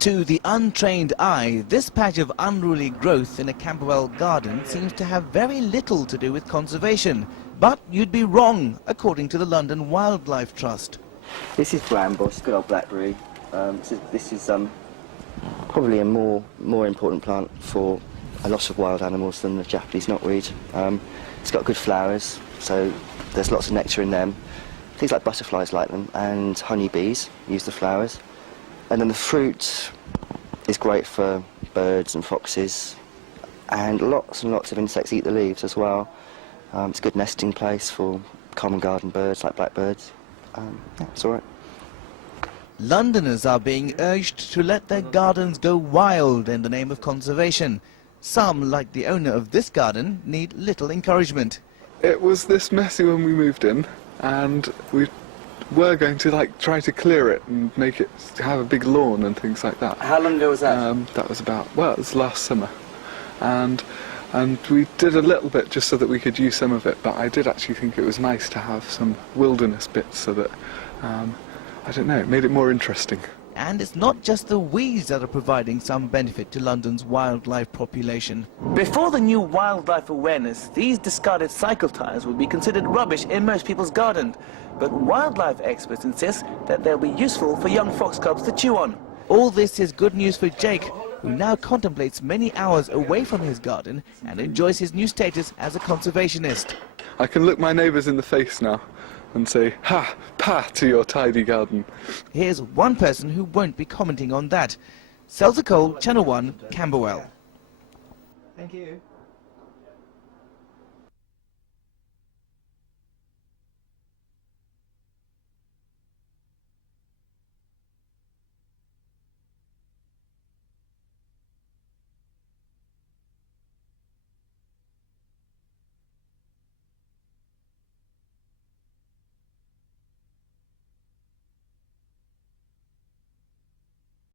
To the untrained eye, this patch of unruly growth in a Camberwell garden seems to have very little to do with conservation. But you'd be wrong, according to the London Wildlife Trust. This is bramble, good old blackberry. This is probably a more important plant for a lot of wild animals than the Japanese knotweed. It's got good flowers, so there's lots of nectar in them. Things like butterflies like them, and honeybees use the flowers. And then the fruit is great for birds and foxes, and lots of insects eat the leaves as well. It's a good nesting place for common garden birds like blackbirds. Yeah, it's all right. Londoners are being urged to let their gardens go wild in the name of conservation. Some, like the owner of this garden, need little encouragement. It was this messy when we moved in, and we were going to try to clear it and make it have a big lawn and things like that. How long ago was that? That was about, well, it was last summer, and we did a little bit just so that we could use some of it, but I did actually think it was nice to have some wilderness bits so that, I don't know, it made it more interesting. And it's not just the weeds that are providing some benefit to London's wildlife population. Before the new wildlife awareness, these discarded cycle tyres would be considered rubbish in most people's gardens. But wildlife experts insist that they'll be useful for young fox cubs to chew on. All this is good news for Jake, who now contemplates many hours away from his garden and enjoys his new status as a conservationist. I can look my neighbours in the face now and say, ha, pa to your tidy garden. Here's one person who won't be commenting on that. Selza Cole, Channel 1, Camberwell. Thank you.